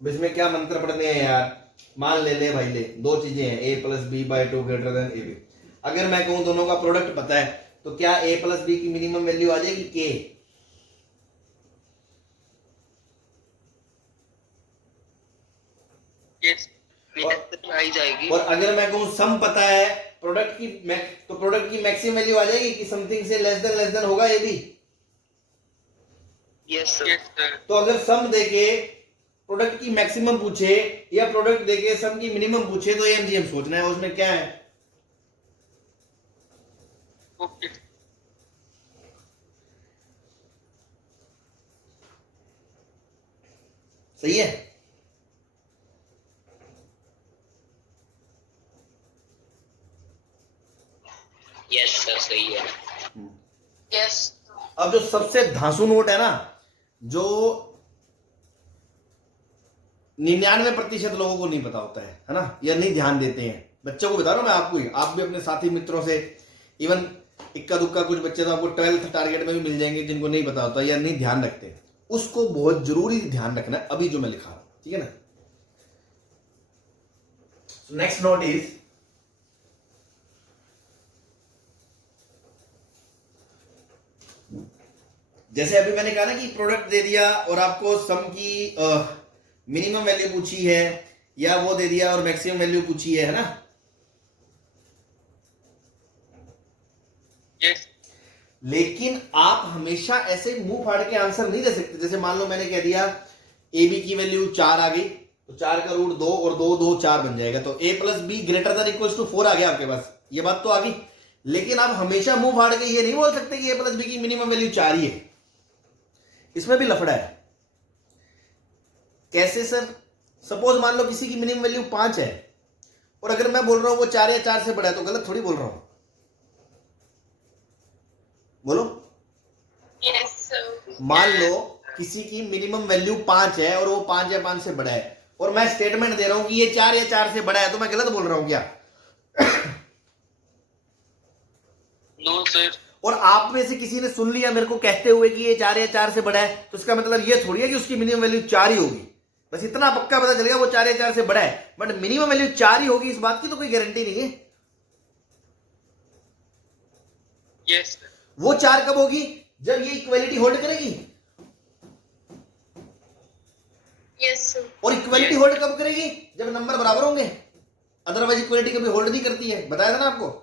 इसमें क्या मंत्र पढ़ने हैं यार, मान ले भाई, ले 2 चीजें हैं, A + B/2 greater than AB। अगर मैं कहूं दोनों का प्रोडक्ट पता है, तो क्या A + B की मिनिमम वैल्यू आ जाएगी K? यस, आई जाएगी। और अगर मैं कहूं सम पता है प्रोडक्ट की, तो प्रोडक्ट की मैक्सिमम वैल्यू आ जाएगी कि समथिंग से लेस देन होगा ये भी। Yes sir. तो अगर सम देके प्रोडक्ट की मैक्सिमम पूछे या प्रोडक्ट देके सम की मिनिमम पूछे, तो AMGM सोचना है उसमें क्या है। ओके। सही है? Yes, sir. सही है. यस। अब जो सबसे धांसू नोट है ना, जो 99% लोगों को नहीं पता होता है ना, या नहीं ध्यान देते हैं, बच्चों को बता रहा हूं मैं, आपको ही, आप भी अपने साथी मित्रों से, इवन इक्का दुक्का कुछ बच्चे तो आपको 12th टारगेट में भी मिल जाएंगे जिनको नहीं पता होता या नहीं ध्यान रखते, उसको बहुत जरूरी ध्यान रखना है अभी जो मैं लिखा रहा हूं, ठीक है ना? नेक्स्ट नोट इज, जैसे अभी मैंने कहा ना कि प्रोडक्ट दे दिया और आपको सम की मिनिमम वैल्यू पूछी है, या वो दे दिया और मैक्सिमम वैल्यू पूछी है ना? यस। लेकिन आप हमेशा ऐसे मुंह फाड़ के आंसर नहीं दे सकते। जैसे मान लो मैंने कह दिया AB की वैल्यू 4 आ गई, तो 4 का रूट 2 और 2 2 4 बन जाएगा, तो A + B greater than equal to 4 आ गया आपके पास, ये बात तो आ गई। लेकिन आप हमेशा मुंह फाड़ के ये नहीं बोल सकते कि A + B की मिनिमम वैल्यू 4 ही है, इसमें भी लफड़ा है। कैसे सर? सपोज मान लो किसी की मिनिमम वैल्यू 5 है, और अगर मैं बोल रहा हूं वो 4 या 4 से बड़ा है, तो गलत थोड़ी बोल रहा हूं? बोलो। Yes sir. मान लो किसी की मिनिमम वैल्यू 5 है और वो 5 या 5 से बड़ा है, और मैं स्टेटमेंट दे रहा हूं कि ये 4 या 4 से बड़ा है, तो मैं गलत बोल रहा हूं क्या? No sir. और आप में से किसी ने सुन लिया मेरे को कहते हुए कि ये 4 या 4 से बड़ा है, तो इसका मतलब ये थोड़ी है कि उसकी मिनिमम वैल्यू 4 ही होगी। बस इतना पक्का पता चलेगा वो 4 या 4 से बड़ा है, बट मिनिमम वैल्यू 4 ही होगी, इस बात की तो कोई गारंटी नहीं है। Yes sir. वो 4 कब होगी? जब ये इक्वलिटी होल्ड करेगी। Yes sir. और इक्वलिटी होल्ड कब करेगी? जब नंबर बराबर होंगे, अदरवाइज इक्वलिटी कभी होल्ड नहीं करती है, बताया था ना आपको।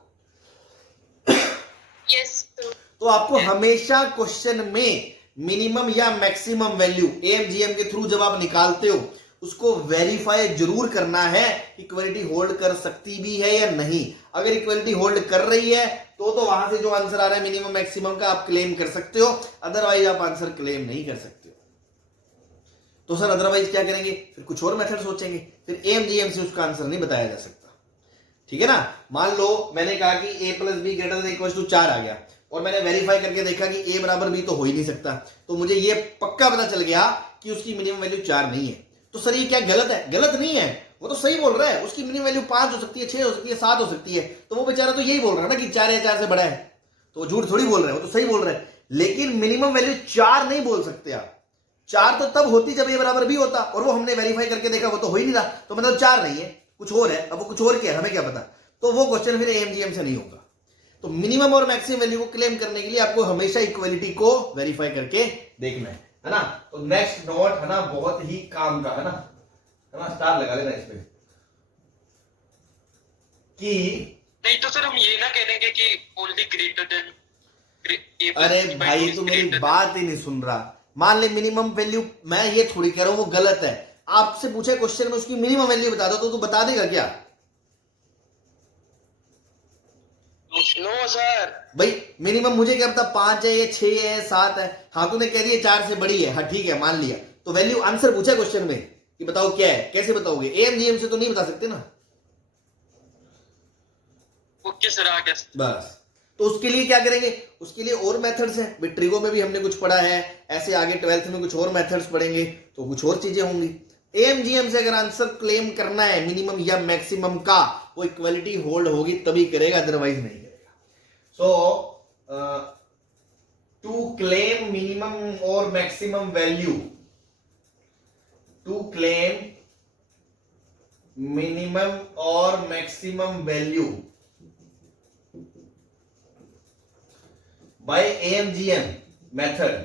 Yes sir. तो आपको हमेशा क्वेश्चन में मिनिमम या मैक्सिमम वैल्यू एएमजीएम के थ्रू जब आप निकालते हो उसको वेरीफाई जरूर करना है, इक्वलिटी होल्ड कर सकती भी है या नहीं। अगर इक्वलिटी होल्ड कर रही है तो वहां से जो आंसर आ रहा है मिनिमम मैक्सिमम का आप क्लेम कर सकते हो, अदरवाइज आप आंसर क्लेम नहीं कर सकते हो। तो सर अदरवाइज क्या करेंगे? फिर कुछ और मेथड सोचेंगे, फिर एएमजीएम से उसका आंसर नहीं बताया जा सकता। ठीक है ना? मान लो मैंने कहा कि a plus B greater than equal to 4 आ गया, और मैंने वेरीफाई करके देखा कि a बराबर b तो हो ही नहीं सकता, तो मुझे ये पक्का पता चल गया कि उसकी मिनिमम वैल्यू 4 नहीं है। तो सर ये क्या गलत है? गलत नहीं है, वो तो सही बोल रहा है। उसकी मिनिमम वैल्यू 5 हो सकती है, 6 हो सकती है, 7 हो सकती है, तो वो बेचारा तो यही बोल रहा है ना कि 4 या 4 से बड़ा है, तो वो झूठ थोड़ी बोल रहा है, वो तो सही बोल रहा है। लेकिन मिनिमम वैल्यू 4 नहीं बोल सकते आप। 4 तो तब होती जब a बराबर b होता, और वो हमने वेरीफाई करके देखा वो तो हो ही नहीं रहा, तो मतलब 4 नहीं है, कुछ और है। अब वो कुछ और क्या है हमें क्या पता, तो वो क्वेश्चन फिर एएमजीएम से नहीं होगा। तो मिनिमम और मैक्सिमम वैल्यू को क्लेम करने के लिए आपको हमेशा इक्वलिटी को वेरीफाई करके देखना है ना? तो नेक्स्ट नोट है ना, बहुत ही काम का है ना, स्टार लगा लेना इसमें कि नहीं तो सर हम ये ना कह देंगे कि ओनली ग्रेटर देन। अरे भाई तू मेरी बात ही नहीं सुन रहा। मान ले मिनिमम वैल्यू, मैं ये थोड़ी कह रहा हूं वो गलत है। आपसे पूछे क्वेश्चन में उसकी मिनिमम वैल्यू बता दो, तो तू बता देगा क्या? No sir. भाई मिनिमम मुझे क्या पता 5 है या 6 है 7 है। हाँ तूने कह दिया 4 से बड़ी है, हाँ ठीक है मान लिया, तो वैल्यू आंसर पूछा क्वेश्चन में कि बताओ क्या है, कैसे बताओगे? एएमजीएम से तो नहीं बता सकते ना। ओके सर आ गया। बस, तो उसके लिए क्या करेंगे? उसके लिए और मेथड्स हैं। ट्रिगो में भी हमने कुछ पढ़ा है, ऐसे आगे 12th में कुछ और मेथड्स पढ़ेंगे तो कुछ और चीजें होंगी। एएमजीएम से अगर आंसर क्लेम करना है मिनिमम या मैक्सिमम का, वो इक्वलिटी होल्ड होगी तभी करेगा, अदरवाइज नहीं करेगा। सो टू क्लेम मिनिमम और maximum value, to claim minimum और maximum value by AMGM method,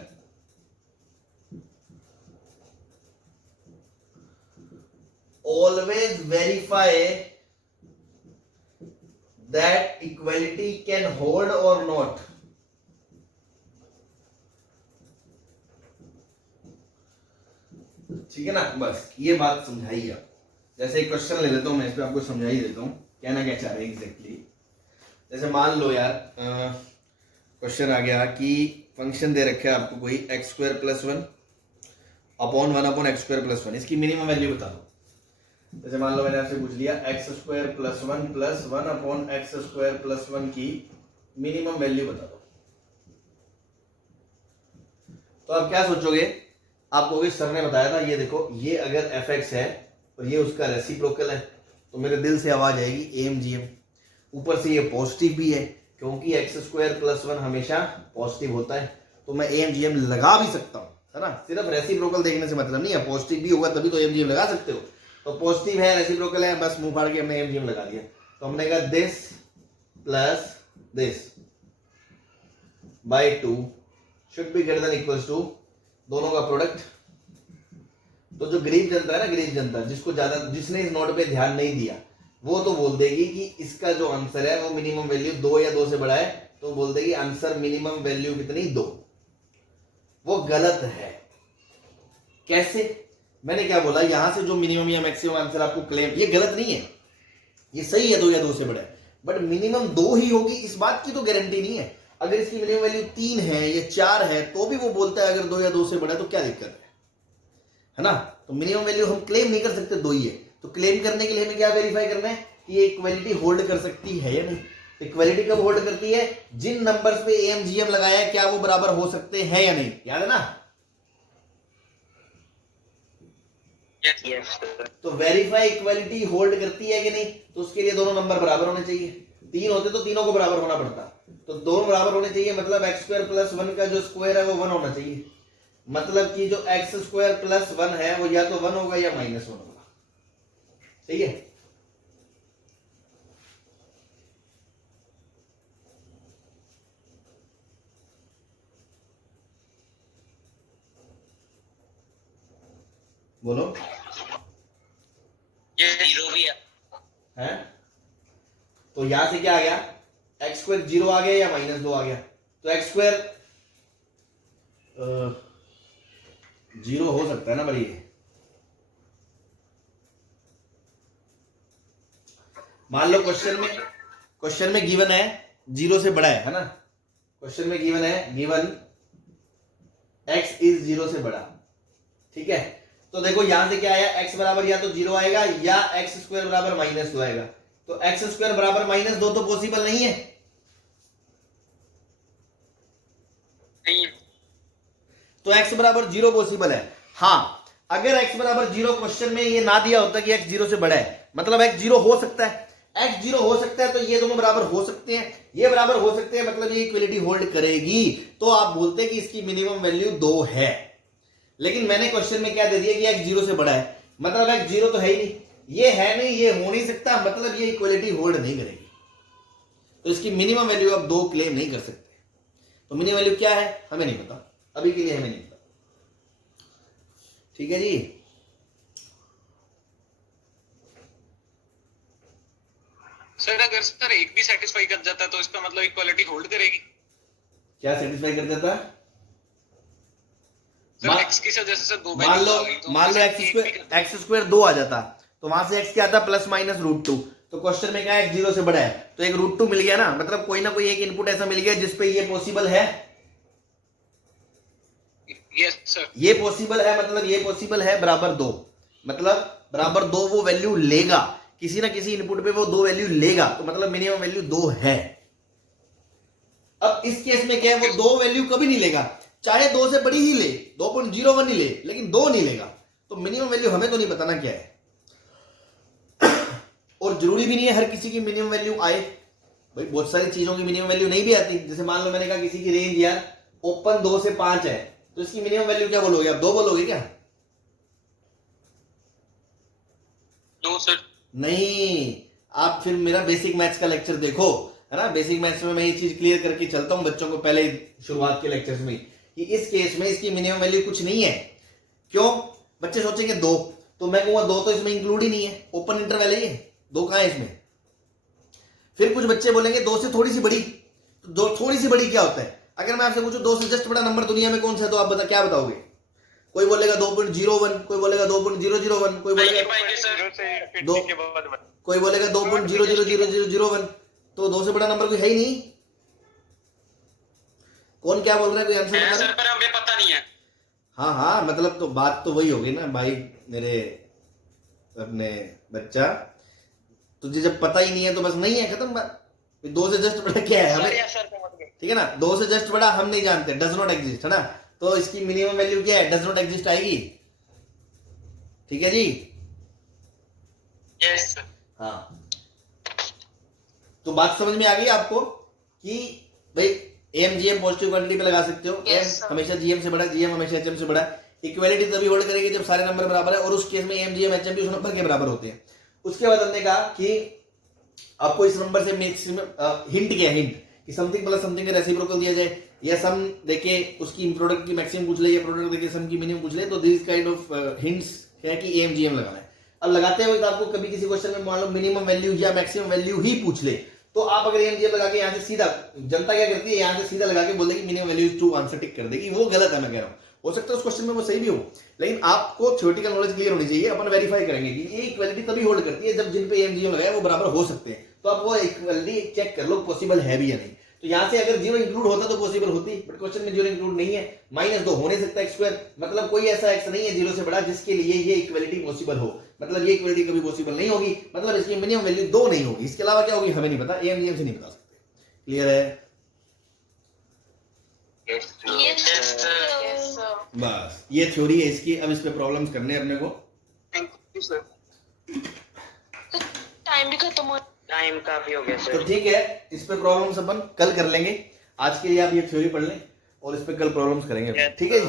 always verify that equality can hold or not. ठीक है ना? बस ये बात समझाइए आप। जैसे एक क्वेश्चन ले लेता हूं मैं, इस पे आपको समझा ही देता हूं कहना क्या चाह रहे हैं एग्जैक्टली। जैसे मान लो यार क्वेश्चन आ गया कि फंक्शन दे रखा है आपको कोई x² + 1 अपॉन 1 अपॉन x² + 1, इसकी मिनिमम वैल्यू बता दो। जैसे मान लो मैंने आपसे पूछ लिया x² + 1 + 1 अपॉन x² + 1 की मिनिमम वैल्यू बता दो। तो आप क्या सोचोगे? आपको भी सर ने बताया था, ये देखो ये अगर fx है और ये उसका रेसिप्रोकल है, तो मेरे दिल से आवाज आएगी एएमजीएम। ऊपर से ये पॉजिटिव भी है क्योंकि x² + 1 हमेशा पॉजिटिव होता है, तो मैं एएमजीएम लगा भी सकता हूं, है ना? सिर्फ रेसिप्रोकल देखने से मतलब नहीं है, पॉजिटिव भी होगा तभी तो एएमजीएम लगा सकते हो। तो पॉजिटिव है, रेसिप्रोकल है, बस मुंह फाड़ के हमने एएमजीएम लगा दिया। तो हमने कहा this plus this by 2 should be greater than equals to दोनों का प्रोडक्ट। तो जो गरीब जनता है ना, गरीब जनता जिसने इस नोट पे ध्यान नहीं दिया, वो तो बोल देगी कि इसका जो आंसर है वो मिनिमम वैल्यू 2 या 2 से बड़ा है, तो बोल देगी आंसर मिनिमम वैल्यू कितनी 2। वो गलत है। कैसे? मैंने क्या बोला, यहां से जो मिनिमम या मैक्सिमम आंसर आपको क्लेम, ये गलत नहीं है, ये सही है 2 या 2 से बड़ा है, बट मिनिमम 2 ही होगी इस बात की तो गारंटी नहीं है। अगर इसकी मिनिमम वैल्यू 3 है या 4 है तो भी वो बोलता है अगर 2 या 2 से बड़ा है, तो क्या दिक्कत है ना? तो मिनिमम वैल्यू हम क्लेम नहीं कर सकते, 2 ही है। तो क्लेम करने के लिए हमें क्या वेरीफाई करना है कि ये इक्वलिटी होल्ड कर सकती है या नहीं। इक्वलिटी कब होल्ड करती है? जिन नंबर्स पे एएमजीएम लगाया है क्या वो बराबर हो सकते हैं या नहीं, याद है ना? Yes, sir. तो वेरीफाई इक्वालिटी होल्ड करती है कि नहीं? तो उसके लिए दोनों नंबर बराबर होने चाहिए। 3 होते तो तीनों को बराबर होना पड़ता, तो दोनों बराबर होने चाहिए, मतलब एक्स स्क्वायर प्लस 1 का जो स्क्वायर है वो 1 होना चाहिए। मतलब कि जो एक्स स्क्वायर प्लस 1 है वो या तो 1 होगा या -1 होगा। ठीक है, बोलो। ये 0 भी है तो यहां से क्या आ गया? एक्स स्क्वायर 0 आ गया या -2 आ गया? तो एक्स स्क्वायर 0 हो सकता है ना भाई? मान लो क्वेश्चन में गिवन है 0 से बड़ा है ना? क्वेश्चन में गिवन है, गिवन x इज 0 से बड़ा। ठीक है, तो देखो यहां से क्या आया? x बराबर या तो 0 आएगा या एक्स स्क्वायर बराबर -2 आएगा। तो एक्स स्क्वायर बराबर -2 तो पॉसिबल नहीं है। नहीं। तो x बराबर 0 पॉसिबल है। हाँ, अगर x बराबर 0 क्वेश्चन में ये ना दिया होता कि x 0 से बड़ा है, मतलब x 0 हो सकता है, x 0 हो सकता है, तो ये दोनों बराबर हो सकते हैं, ये बराबर हो सकते हैं, मतलब ये इक्वलिटी होल्ड करेगी। तो आप बोलते हैं कि इसकी मिनिमम वैल्यू 2 है। लेकिन मैंने क्वेश्चन में क्या दे दिया कि x 0 से बड़ा है, मतलब x 0 तो है ही नहीं, ये है नहीं, ये हो नहीं सकता, मतलब ये इक्वलिटी होल्ड नहीं करेगी। तो इसकी मिनिमम वैल्यू आप 2 क्लेम नहीं कर सकते। तो मिनिमम वैल्यू क्या है हमें नहीं पता, अभी के लिए हमें नहीं पता। ठीक है जी, सर अगर सर एक भी सेटिस्फाई कर जाता है तो इसका मतलब इक्वालिटी होल्ड करेगी। क्या सेटिस्फाई कर देता है? सर x की वजह से सर 2 मान लो एक्स स्क्वायर 2 आ जाता, तो वहां से x क्या आता? +-√2। तो क्वेश्चन में क्या है? x 0 से बड़ा है, तो एक √2 मिल गया ना, मतलब कोई ना कोई एक इनपुट ऐसा मिल गया जिसपे ये पॉसिबल है। Yes sir. ये पॉसिबल है, मतलब ये पॉसिबल है बराबर 2, मतलब बराबर 2 वो वैल्यू लेगा, किसी ना किसी इनपुट पे वो 2 वैल्यू लेगा, तो मतलब मिनिमम वैल्यू 2 है। अब इस केस में क्या है? वो 2 वैल्यू कभी नहीं लेगा, चाहे 2 से बड़ी ही ले, 2.01 ही ले, लेकिन 2 नहीं लेगा। तो मिनिमम वैल्यू हमें तो नहीं पता ना क्या है, और जरूरी भी नहीं है हर किसी की मिनिमम वैल्यू आए भाई। बहुत सारी चीजों की मिनिमम वैल्यू नहीं भी आती। जैसे मान लो मैंने कहा किसी की रेंज यार ओपन 2 से 5 है, तो इसकी मिनिमम वैल्यू क्या बोलोगे आप? 2 बोलोगे क्या? 2 सर। नहीं, आप फिर मेरा बेसिक मैथ्स का लेक्चर देखो, है ना? बेसिक मैथ्स में मैं ये चीज क्लियर करके चलता हूं बच्चों को पहले शुरुआत के लेक्चर्स में, कि इस केस में इसकी मिनिमम वैल्यू कुछ नहीं है। क्यों? बच्चे सोचेंगे 2, तो मैं कहूंगा 2 तो इसमें इंक्लूड ही नहीं है, ओपन इंटरवल है ये, 2 कहां है इसमें? फिर कुछ बच्चे बोलेंगे 2 से थोड़ी सी बड़ी। तो 2 थोड़ी सी बड़ी क्या होता है? अगर मैं आपसे पूछूं 2 से जस्ट बड़ा नंबर दुनिया में कौन सा है, तो आप क्या बताओगे? कोई बोलेगा 2.01, कोई बोलेगा 2.001, कोई बोलेगा कोई बोलेगा 2.00001। तो 2 से बड़ा नंबर कोई है ही नहीं। कौन क्या बोल रहा है? कोई आंसर बता रहा है? पर हमें पता नहीं है। हाँ हाँ, मतलब तो बात तो वही होगी ना भाई मेरे अपने बच्चा, तुझे जब पता ही नहीं है तो बस नहीं है, खत्म बात। 2 से जस्ट बड़ा क्या है हमें, ठीक है ना? 2 से जस्ट बड़ा हम नहीं जानते, डज नॉट एग्जिस्ट, है ना? तो इसकी मिनिमम वैल्यू क्या है? डज नॉट एग्जिस्ट आएगी। ठीक है जी? Yes sir. हाँ, तो बात समझ में आ गई आपको कि भाई एम जीएम पॉजिटिव क्वांटिटी पे लगा सकते हो। Yes, um sir. हमेशा जीएम से बड़ा, जीएम हमेशा एचएम से बड़ा। इक्वालिटी तभी होल्ड करेगी जब सारे नंबर बराबर है, और उस केस में एम जीएम एचएम भी उस नंबर के बराबर होते हैं। उसके बाद हमने कहा कि आपको इस नंबर से मैक्सिमम हिंट किया, हिंट कि समथिंग प्लस समथिंग का रेसिप्रोकल दिया जाए, या सम देके उसकी प्रोडक्ट की मैक्सिमम पूछ ले, या प्रोडक्ट देके सम की मिनिमम पूछ ले, तो दिस काइंड ऑफ हिंट्स है कि एम जीएम लगाना है। अब लगाते हुए तो आपको कभी किसी क्वेश्चन में मान लो मिनिमम वैल्यू या मैक्सिमम वैल्यू ही पूछ ले, तो आप अगर एम जीएम लगा के यहाँ से सीधा, जनता क्या करती है, यहाँ से सीधा लगा के बोल देगी minimum value two, answer tick कर देगी। वो गलत है, मैं कह रहा हूँ। हो सकता है उस क्वेश्चन में वो सही भी हो, लेकिन आपको थ्योरेटिकल नॉलेज क्लियर होनी चाहिए। अपन वेरीफाई करेंगे कि ये इक्वालिटी तभी होल्ड करती है जब जिन पे एम जीएम लगाया वो बराबर हो सकते हैं। तो आप वो इक्वालिटी चेक कर लो पॉसिबल है भी या नहीं। तो यहाँ से अगर 0 इंक्लूड होता तो पॉसिबल होती, बट क्वेश्चन में 0 इंक्लूड नहीं है। -2 हो नहीं सकता x2, मतलब कोई ऐसा x नहीं है 0 से बड़ा जिसके लिए ये इक्वालिटी पॉसिबल हो, मतलब ये इक्वालिटी कभी पॉसिबल नहीं होगी, मतलब इसकी मिनिमम वैल्यू 2 नहीं होगी। इसके अलावा क्या होगी हमें नहीं पता, एम जीएम से नहीं बता सकते। क्लियर है? Yes, sir. बस ये थ्योरी है इसकी। अब इस पे प्रॉब्लम्स करने हैं अपने को। सर टाइम भी खत्म हो टाइम काफी हो गया तो सर। ठीक है, इस पे प्रॉब्लम्स अपन कल कर लेंगे। आज के लिए आप ये थ्योरी पढ़ लें और इस पे कल प्रॉब्लम्स करेंगे, ठीक है जी।